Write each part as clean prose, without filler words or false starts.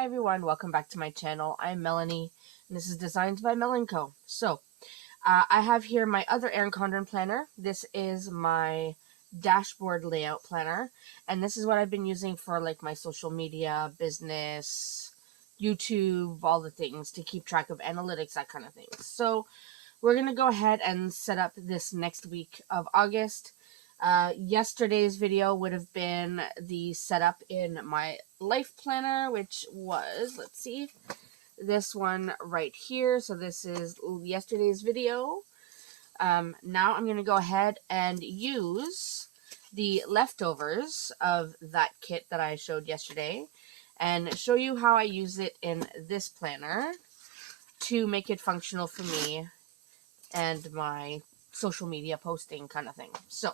Hi everyone, welcome back to my channel. I'm Melanie, and this is Designs by Mel & Co. So, I have here my other Erin Condren planner. This is my dashboard layout planner, and this is what I've been using for like my social media, business, YouTube, all the things to keep track of analytics, that kind of thing. So, we're going to go ahead and set up this next week of August. Yesterday's video would have been the setup in my life planner, which was, let's see, this one right here. So this is yesterday's video. Now I'm going to go ahead and use the leftovers of that kit that I showed yesterday and show you how I use it in this planner to make it functional for me and my social media posting kind of thing. So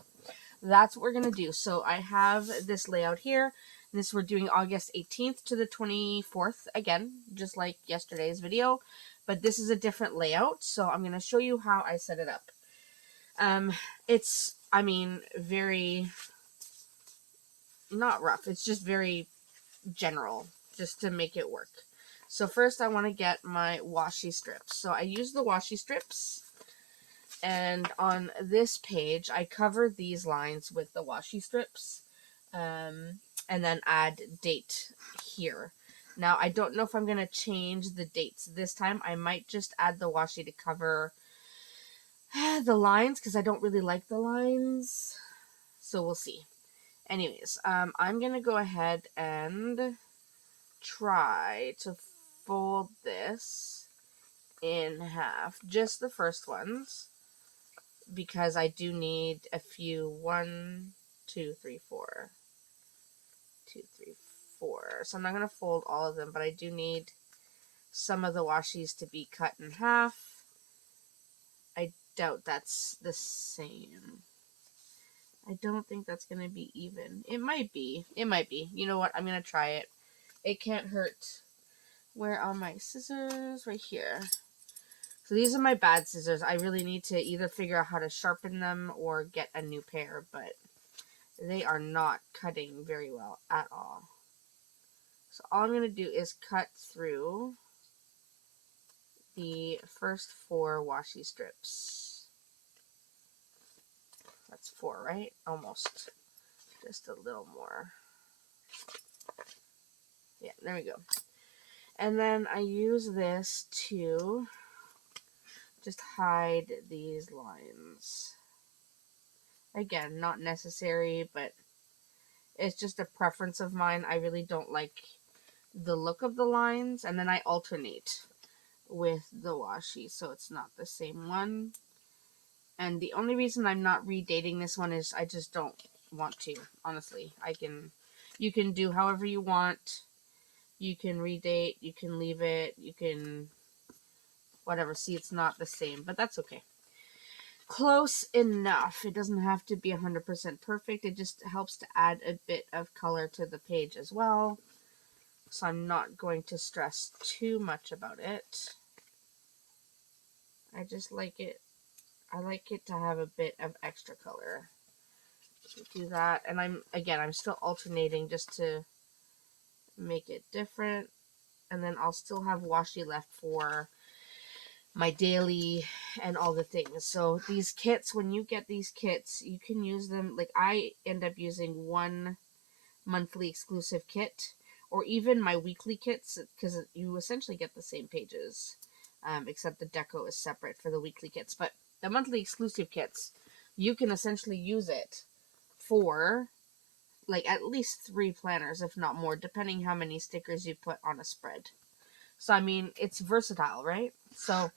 that's what we're going to do. So I have this layout here. This we're doing August 18th to the 24th again, just like yesterday's video, but this is a different layout. So I'm going to show you how I set it up. It's, I mean, very, not rough. It's just very general, just to make it work. So first I want to get my washi strips. So I use the washi strips. And on this page, I cover these lines with the washi strips, and then add date here. Now, I don't know if I'm going to change the dates this time. I might just add the washi to cover the lines, because I don't really like the lines. So we'll see. Anyways, I'm going to go ahead and try to fold this in half. Just the first ones, because I do need a few. 1, 2, 3, 4. 2, 3, 4. So I'm not going to fold all of them, but I do need some of the washi's to be cut in half. I doubt that's the same. I don't think that's going to be even. It might be. It might be. You know what? I'm going to try it. It can't hurt. Where are my scissors? Right here. So these are my bad scissors. I really need to either figure out how to sharpen them or get a new pair, but they are not cutting very well at all. So all I'm going to do is cut through the first 4 washi strips. That's 4, right? Almost. Just a little more. Yeah, there we go. And then I use this to just hide these lines. Again, not necessary, but it's just a preference of mine. I really don't like the look of the lines, and then I alternate with the washi, so it's not the same one. And the only reason I'm not redating this one is I just don't want to, honestly. You can do however you want. You can redate, you can leave it, you can whatever. See, it's not the same, but that's okay. Close enough. It doesn't have to be 100% perfect. It just helps to add a bit of color to the page as well. So I'm not going to stress too much about it. I just like it. I like it to have a bit of extra color. Do that. And I'm still alternating just to make it different. And then I'll still have washi left for my daily and all the things. So these kits, when you get these kits, you can use them. Like I end up using one monthly exclusive kit, or even my weekly kits, because you essentially get the same pages, except the deco is separate for the weekly kits. But the monthly exclusive kits, you can essentially use it for like at least 3 planners, if not more, depending how many stickers you put on a spread. So I mean, it's versatile, right? So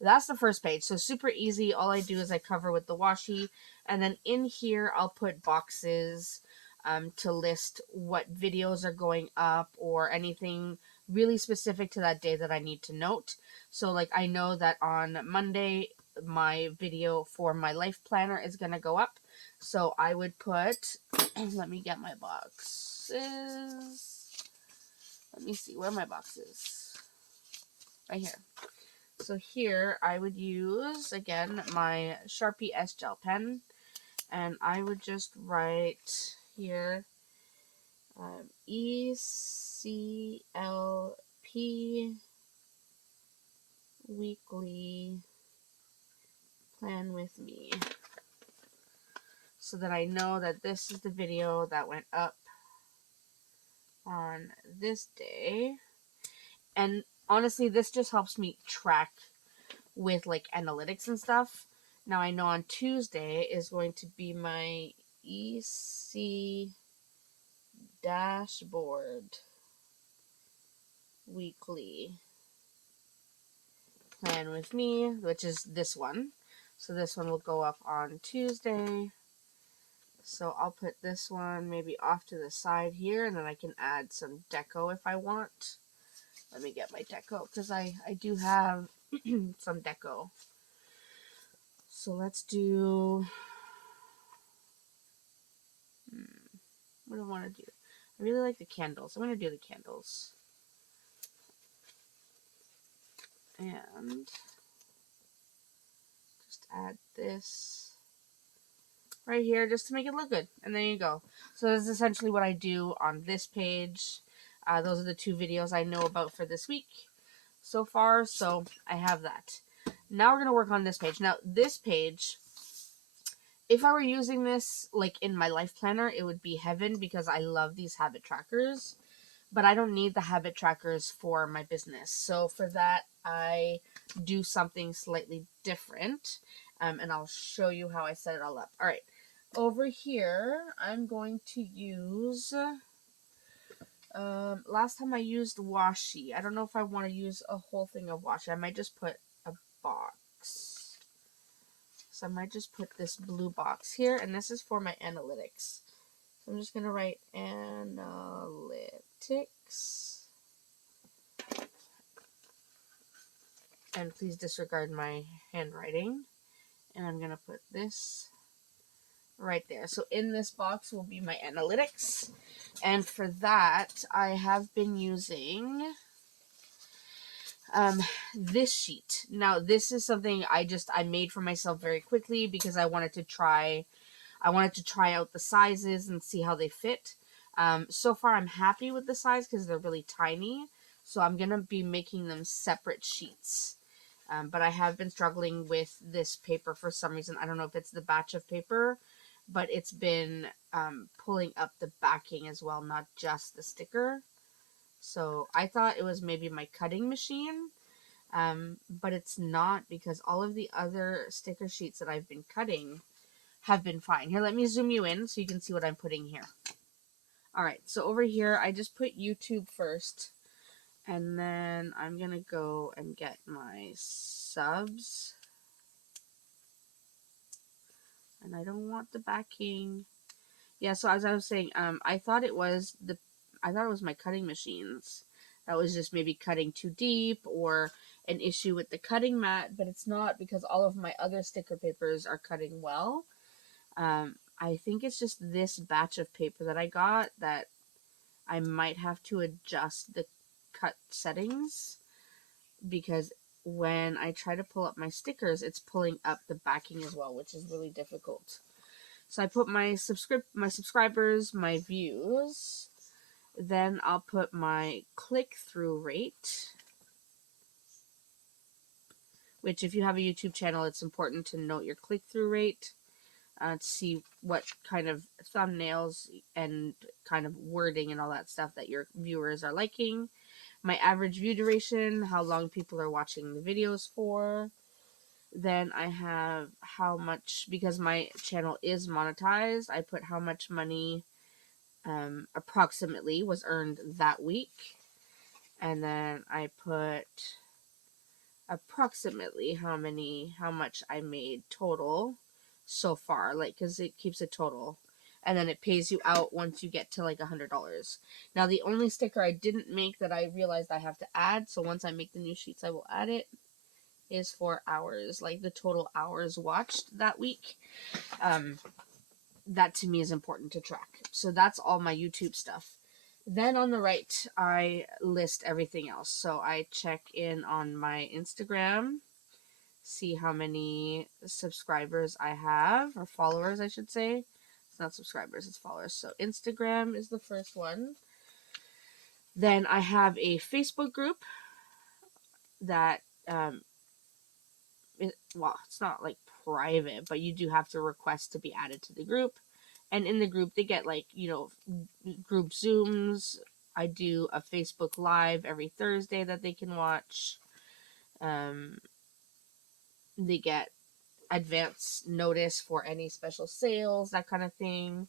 that's the first page. So super easy. All I do is I cover with the washi, and then in here I'll put boxes to list what videos are going up or anything really specific to that day that I need to note. So like I know that on Monday my video for my life planner is going to go up. So I would put, let me get my boxes. Let me see where my box is. Right here. So here I would use, again, my Sharpie S Gel pen, and I would just write here, E6 CLP weekly plan with me, so that I know that this is the video that went up on this day. And honestly, this just helps me track with like analytics and stuff. Now I know on Tuesday is going to be my EC dashboard weekly plan with me, which is this one. So this one will go up on Tuesday. So I'll put this one maybe off to the side here, and then I can add some deco if I want. Let me get my deco, because I do have some deco. So let's do... what do I want to do? I really like the candles. I'm going to do the candles. And just add this right here just to make it look good. And there you go. So this is essentially what I do on this page. Those are the 2 videos I know about for this week so far. So I have that. Now we're going to work on this page. Now this page, if I were using this like in my life planner, it would be heaven, because I love these habit trackers. But I don't need the habit trackers for my business. So for that, I do something slightly different. And I'll show you how I set it all up. All right. Over here, I'm going to use... last time I used washi. I don't know if I want to use a whole thing of washi. I might just put a box. So I might just put this blue box here. And this is for my analytics. So I'm just going to write analytics. And please disregard my handwriting. And I'm going to put this right there. So in this box will be my analytics. And for that, I have been using this sheet. Now, this is something I made for myself very quickly, because I wanted to try out the sizes and see how they fit. So far, I'm happy with the size because they're really tiny. So I'm going to be making them separate sheets. But I have been struggling with this paper for some reason. I don't know if it's the batch of paper, but it's been pulling up the backing as well, not just the sticker. So I thought it was maybe my cutting machine, but it's not, because all of the other sticker sheets that I've been cutting have been fine. Here, let me zoom you in so you can see what I'm putting here. Alright, so over here, I just put YouTube first. And then I'm going to go and get my subs. And I don't want the backing. Yeah, so as I was saying, I thought it was my cutting machines that was just maybe cutting too deep, or an issue with the cutting mat, but it's not, because all of my other sticker papers are cutting well. I think it's just this batch of paper that I got that I might have to adjust the cut settings, because when I try to pull up my stickers, it's pulling up the backing as well, which is really difficult. So I put my subscribers, my views, then I'll put my click-through rate, which if you have a YouTube channel, it's important to note your click-through rate to see what kind of thumbnails and kind of wording and all that stuff that your viewers are liking. My average view duration, how long people are watching the videos for. Then I have how much, because my channel is monetized, I put how much money approximately was earned that week. And then I put approximately how much I made total so far, like, because it keeps a total. And then it pays you out once you get to like $100. Now, the only sticker I didn't make that I realized I have to add, so once I make the new sheets, I will add it, is for hours, like the total hours watched that week. That to me is important to track. So that's all my YouTube stuff. Then on the right, I list everything else. So I check in on my Instagram, see how many subscribers I have, or followers, I should say. It's not subscribers, it's followers. So Instagram is the first one. Then I have a Facebook group that, well, it's not like private, but you do have to request to be added to the group. And in the group, they get like, group Zooms. I do a Facebook Live every Thursday that they can watch. Um, they get advance notice for any special sales, that kind of thing.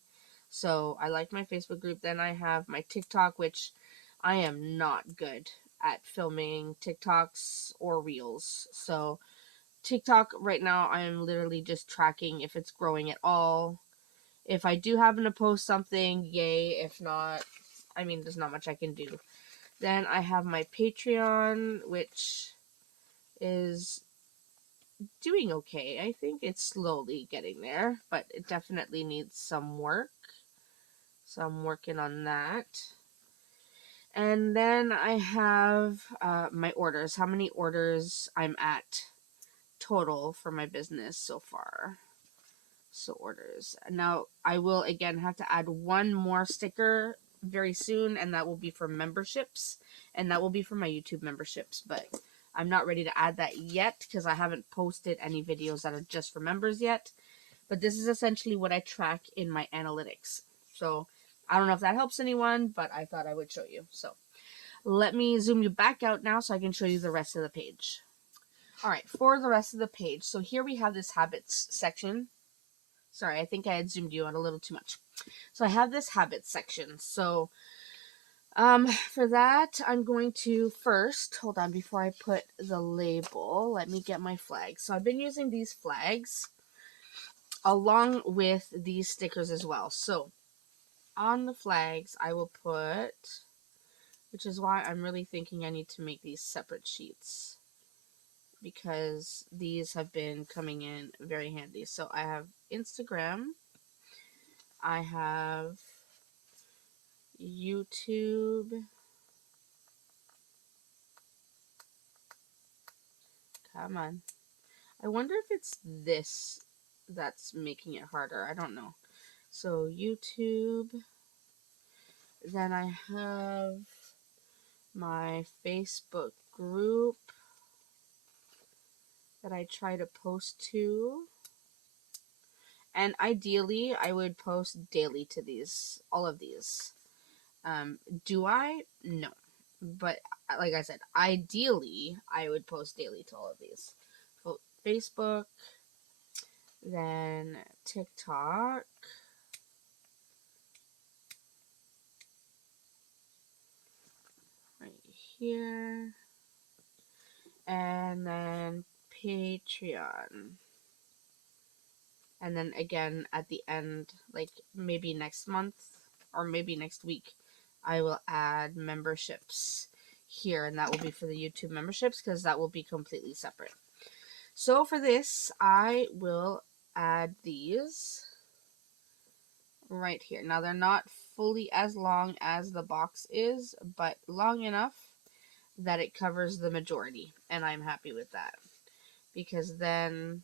So I like my Facebook group. Then I have my TikTok, which I am not good at filming TikToks or Reels. So TikTok right now, I'm literally just tracking if it's growing at all. If I do happen to post something, yay. If not, I mean, there's not much I can do. Then I have my Patreon, which is doing okay. I think it's slowly getting there, but it definitely needs some work. So I'm working on that. And then I have my orders, how many orders I'm at total for my business so far. So orders. Now I will again have to add one more sticker very soon, and that will be for memberships, and that will be for my YouTube memberships, but I'm not ready to add that yet because I haven't posted any videos that are just for members yet. But this is essentially what I track in my analytics. So I don't know if that helps anyone, but I thought I would show you. So let me zoom you back out now so I can show you the rest of the page. All right, for the rest of the page, so here we have this habits section. Sorry, I think I had zoomed you out a little too much. So I have this habits section. So for that, I'm going to first, hold on, before I put the label, let me get my flags. So I've been using these flags along with these stickers as well. So on the flags, I will put, which is why I'm really thinking I need to make these separate sheets, because these have been coming in very handy. So I have Instagram, I have YouTube, come on. I wonder if it's this that's making it harder. I don't know. So YouTube, then I have my Facebook group that I try to post to. And ideally, I would post daily to these, all of these. Do I? No. But like I said, ideally, I would post daily to all of these. So Facebook, then TikTok, right here, and then Patreon. And then again at the end, like maybe next month or maybe next week, I will add memberships here, and that will be for the YouTube memberships because that will be completely separate. So for this, I will add these right here. Now they're not fully as long as the box is, but long enough that it covers the majority, and I'm happy with that because then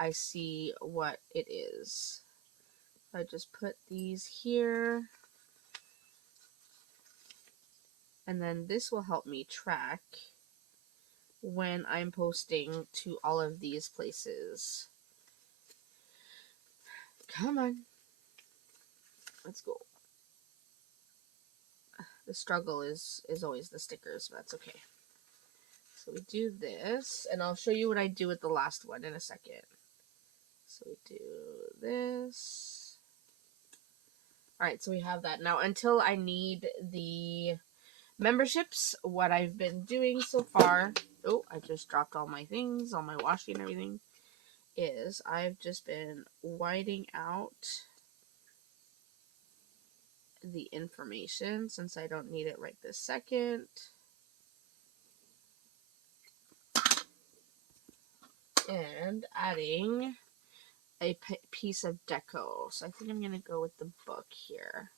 I see what it is. I just put these here, and then this will help me track when I'm posting to all of these places. Come on, let's go. The struggle is always the stickers, but that's okay. So we do this, and I'll show you what I do with the last one in a second. So we do this. Alright, so we have that. Now, until I need the memberships, what I've been doing so far, oh, I just dropped all my things, all my washi and everything, is I've just been whiting out the information since I don't need it right this second. And adding a piece of deco. So I think I'm going to go with the book here.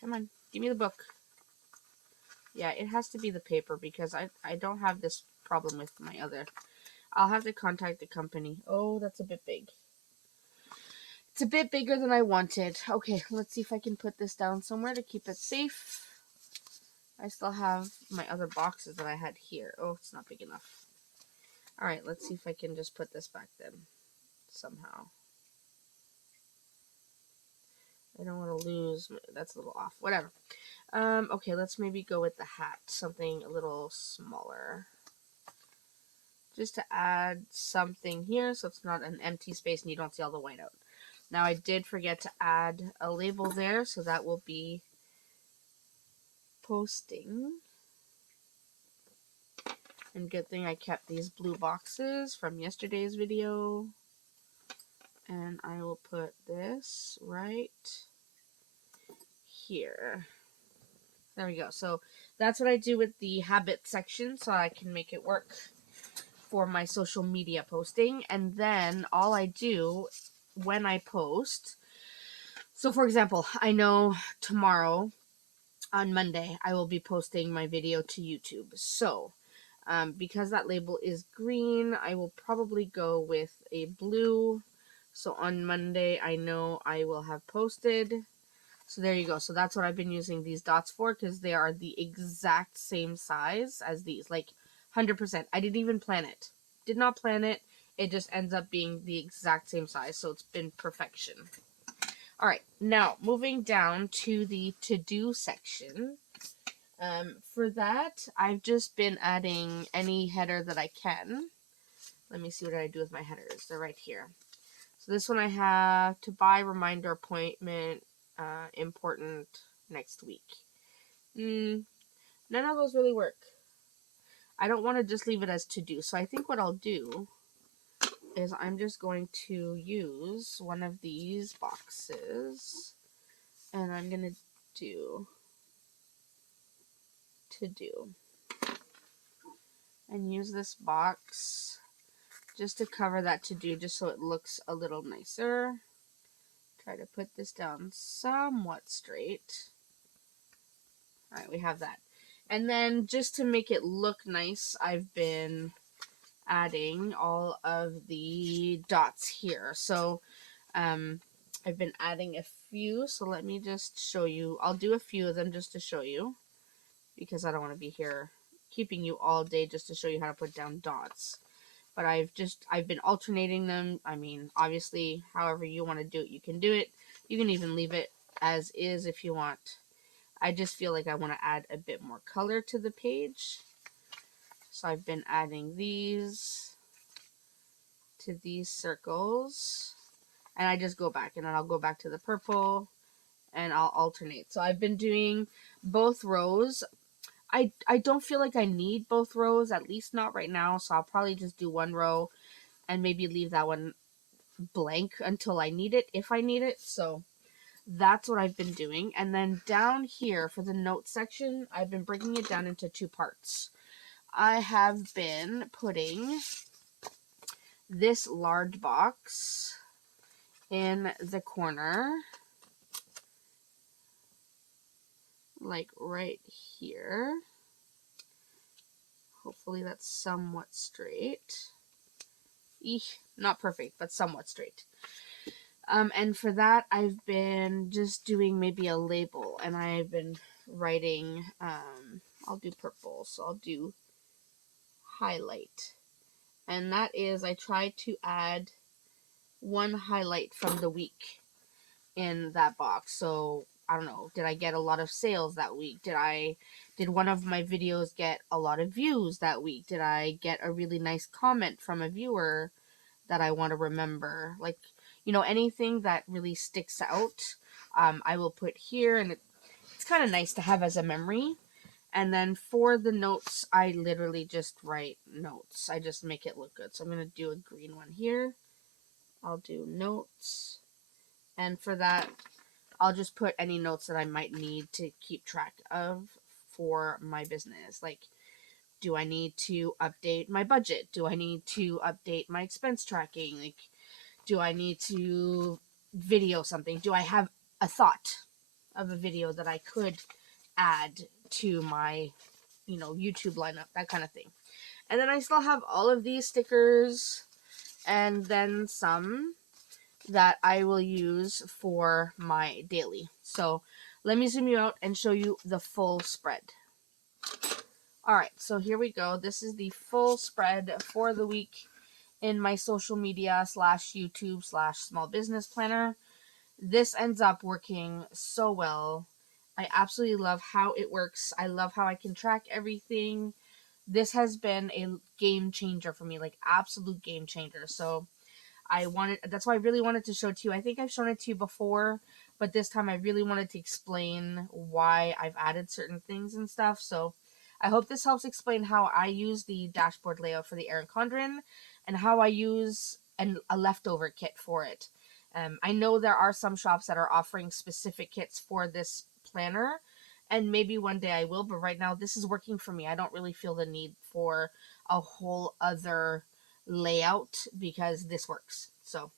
Come on, give me the book. Yeah, it has to be the paper because I don't have this problem with my other. I'll have to contact the company. Oh, that's a bit big. It's a bit bigger than I wanted. Okay, let's see if I can put this down somewhere to keep it safe. I still have my other boxes that I had here. Oh, it's not big enough. Alright, let's see if I can just put this back then. Somehow. I don't want to lose. That's a little off. Whatever. Okay, let's maybe go with the hat. Something a little smaller. Just to add something here so it's not an empty space and you don't see all the white out. Now I did forget to add a label there, so that will be posting. And good thing I kept these blue boxes from yesterday's video. And I will put this right here. There we go. So that's what I do with the habit section so I can make it work for my social media posting. And then all I do when I post, so for example, I know tomorrow on Monday I will be posting my video to YouTube. So because that label is green, I will probably go with a blue. So on Monday I know I will have posted. So there you go. So that's what I've been using these dots for, because they are the exact same size as these. Like 100%. I didn't even plan it. Did not plan it. It just ends up being the exact same size. So it's been perfection. Alright, now moving down to the to-do section. For that, I've just been adding any header that I can. Let me see what I do with my headers. They're right here. So this one I have to buy, reminder, appointment, important next week. None of those really work. I don't want to just leave it as to do. So I think what I'll do is I'm just going to use one of these boxes and I'm going to do to do and use this box just to cover that to do, just so it looks a little nicer. Try to put this down somewhat straight. Alright, we have that. And then just to make it look nice, I've been adding all of the dots here. So I've been adding a few, so let me just show you. I'll do a few of them just to show you, because I don't want to be here keeping you all day just to show you how to put down dots. But I've been alternating them. I mean, obviously, however you want to do it, you can do it. You can even leave it as is if you want. I just feel like I want to add a bit more color to the page. So I've been adding these to these circles. And I just go back, and then I'll go back to the purple, and I'll alternate. So I've been doing both rows. I don't feel like I need both rows, at least not right now, so I'll probably just do one row and maybe leave that one blank until I need it, if I need it. So that's what I've been doing. And then down here for the notes section, I've been breaking it down into two parts. I have been putting this large box in the corner, like right here. Hopefully that's somewhat straight. Eesh, not perfect, but somewhat straight. And for that, I've been just doing maybe a label, and I've been writing, I'll do purple, so I'll do highlight. And that is, I try to add one highlight from the week in that box. So I don't know, did I get a lot of sales that week? Did one of my videos get a lot of views that week? Did I get a really nice comment from a viewer that I want to remember? Like, you know, anything that really sticks out, I will put here, and it's kind of nice to have as a memory. And then for the notes, I literally just write notes. I just make it look good. So I'm going to do a green one here. I'll do notes. And for that, I'll just put any notes that I might need to keep track of for my business. Like, do I need to update my budget? Do I need to update my expense tracking? Like, do I need to video something? Do I have a thought of a video that I could add to my, you know, YouTube lineup? That kind of thing. And then I still have all of these stickers and then some that I will use for my daily. So let me zoom you out and show you the full spread. Alright, so here we go. This is the full spread for the week in my social media / YouTube / small business planner. This ends up working so well. I absolutely love how it works. I love how I can track everything. This has been a game changer for me, like absolute game changer. So that's why I really wanted to show it to you. I think I've shown it to you before, but this time I really wanted to explain why I've added certain things and stuff. So I hope this helps explain how I use the dashboard layout for the Erin Condren and how I use a leftover kit for it. I know there are some shops that are offering specific kits for this planner, and maybe one day I will, but right now this is working for me. I don't really feel the need for a whole other layout because this works. So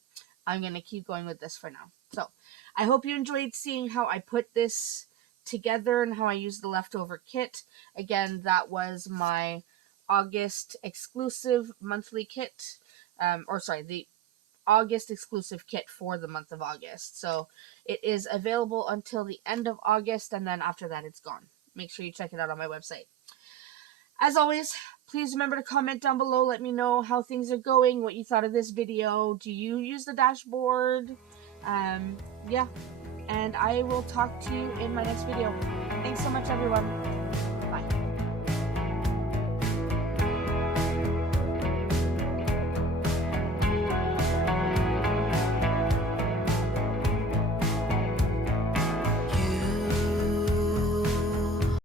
I'm going to keep going with this for now. So I hope you enjoyed seeing how I put this together and how I use the leftover kit. Again, that was my August exclusive monthly kit. The August exclusive kit for the month of August. So it is available until the end of August, and then after that it's gone. Make sure you check it out on my website. As always, please remember to comment down below. Let me know how things are going, what you thought of this video. Do you use the dashboard? Yeah, and I will talk to you in my next video. Thanks so much, everyone.